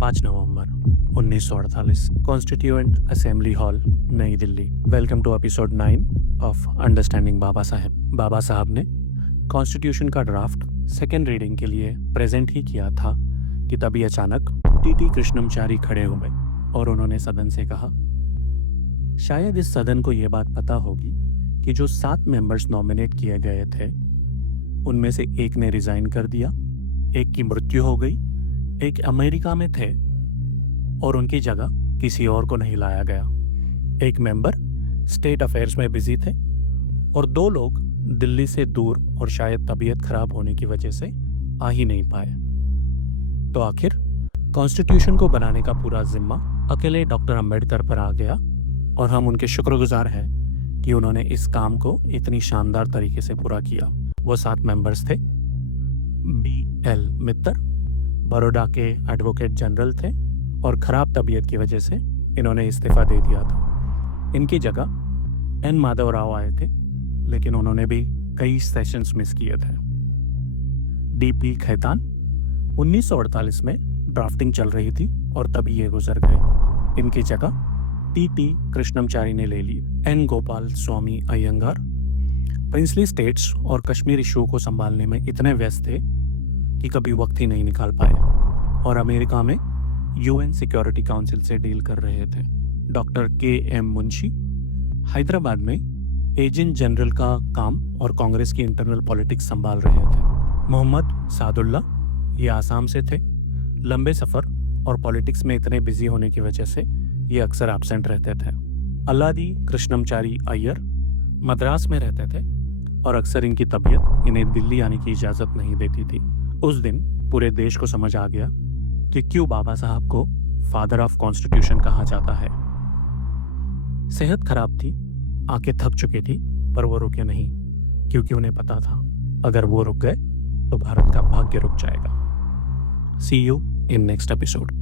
5 November 1948 constituent assembly hall, New Delhi. Welcome to episode 9 of understanding Baba Saheb. Baba साहब ने constitution का draft second reading के लिए प्रेजेंट ही किया था कि तभी अचानक टीटी कृष्णमचारी खड़े हुए और उन्होंने सदन से कहा, शायद इस सदन को ये बात पता होगी कि जो 7 मेंबर्स नॉमिनेट किए गए थे उनमें से एक ने रिजाइन कर दिया, एक की मृत्यु हो गई, एक अमेरिका में थे और उनकी जगह किसी और को नहीं लाया गया, एक मेंबर स्टेट अफेयर्स में बिजी थे और 2 लोग दिल्ली से दूर और शायद तबीयत खराब होने की वजह से आ ही नहीं पाए। तो आखिर कॉन्स्टिट्यूशन को बनाने का पूरा जिम्मा अकेले डॉक्टर अंबेडकर पर आ गया और हम उनके शुक्रगुजार हैं कि उन्होंने इस काम को इतनी शानदार तरीके से पूरा किया। वो 7 मेंबर्स थे। BL मित्तर बड़ौदा के एडवोकेट जनरल थे और खराब तबीयत की वजह से इन्होंने इस्तीफा दे दिया था। इनकी जगह N माधव राव आए थे, लेकिन उन्होंने भी कई सेशंस मिस किए थे। DP खैतान 1948 में ड्राफ्टिंग चल रही थी और तभी ये गुजर गए। इनकी जगह TT कृष्णमचारी ने ले ली। N Gopal Swami Iyengar princely states और कश्मीर इशू को संभालने में इतने व्यस्त थे कि कभी वक्त ही नहीं निकाल पाए और अमेरिका में UN सिक्योरिटी काउंसिल से डील कर रहे थे। डॉक्टर KM मुंशी हैदराबाद में एजेंट जनरल का काम और कांग्रेस की इंटरनल पॉलिटिक्स संभाल रहे थे। मोहम्मद सादुल्ला ये आसाम से थे। लंबे सफ़र और पॉलिटिक्स में इतने बिजी होने की वजह से ये अक्सर एब्सेंट रहते थे। अल्लादी कृष्णमचारी अय्यर मद्रास में रहते थे और अक्सर इनकी तबीयत इन्हें दिल्ली आने की इजाज़त नहीं देती थी। उस दिन पूरे देश को समझ आ गया कि क्यों बाबा साहब को फादर ऑफ कॉन्स्टिट्यूशन कहा जाता है। सेहत खराब थी, आंखें थक चुकी थी, पर वो रुके नहीं, क्योंकि उन्हें पता था अगर वो रुक गए तो भारत का भाग्य रुक जाएगा। See you in next episode.